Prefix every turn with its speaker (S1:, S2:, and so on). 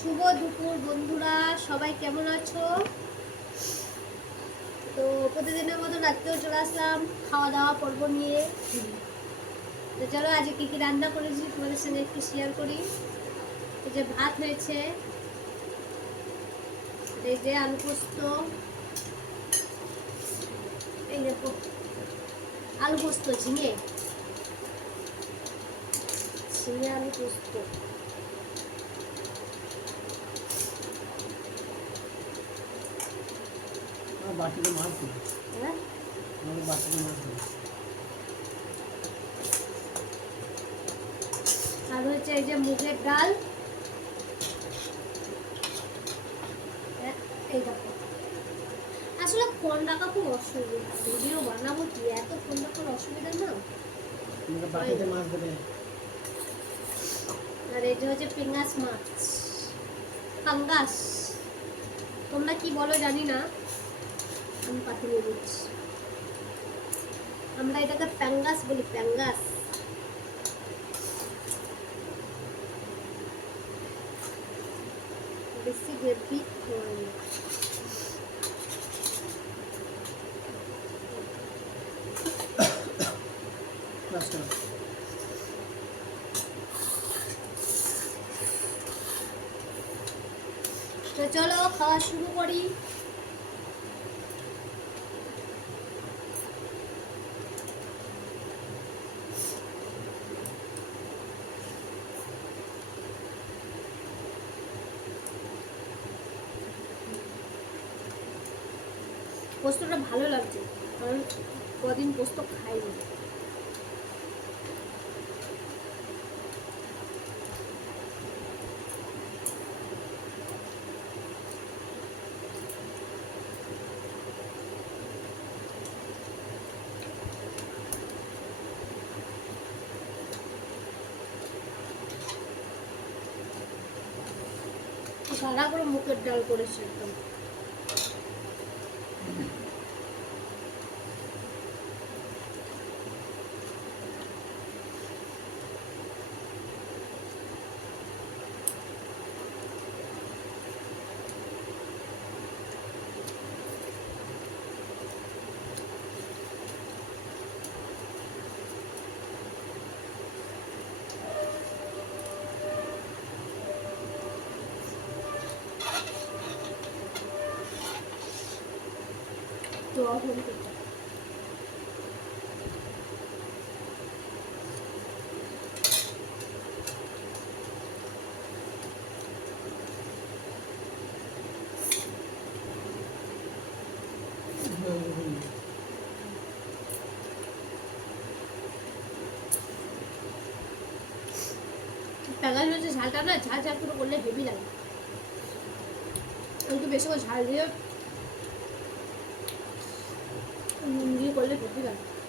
S1: শুভ দুপুর, বন্ধুরা। সবাই কেমন আছো? তো প্রতিদিনের মতো রাত্রেও চলে আসলাম খাওয়া দাওয়া পর্ব নিয়ে। তো চলো আজকে কী কী রান্না করেছি তোমাদের সঙ্গে একটু শেয়ার করি। এই যে ভাত হয়েছে, এই যে আলু পোস্ত, এই দেখো, আলু পোস্ত, ঝিঙে। ঝিঙে, আলু পোস্ত।
S2: বাটিতে মাছ দিল
S1: হ্যাঁ?
S2: বাটিতে মাছ দিল
S1: আর হচ্ছে এই যে মুগের ডাল। এই দেখো। আসলে ফোন রাখা খুব অসুবিধা। ভিডিও বানাবো কি এত ফোন রাখার অসুবিধা না?
S2: বাটিতে মাছ দেবে
S1: আর এই যে হচ্ছে পিঙ্গাস মাছ। পাঙ্গাস তোমরা কি বলো জানি না। আমি পাঠিয়ে দিচ্ছি। আমরা এটাকে প্যাঙ্গাস বলি প্যাঙ্গাস। বেশি গ্রেভি চলো খাওয়া শুরু করি। পোস্তটা ভালো লাগছে কারণ কদিন পোস্ত খাইনি। সারা করে মুখের ডাল করেছে একদম। Mm-hmm. তো এখন প্যাগাস হচ্ছে ঝালটা না, ঝাল ঝাল করে করলে হেভি লাগে। একটু বেশি করে ঝাল দিয়ে নুন দিয়ে করলে বুঝবি লাগে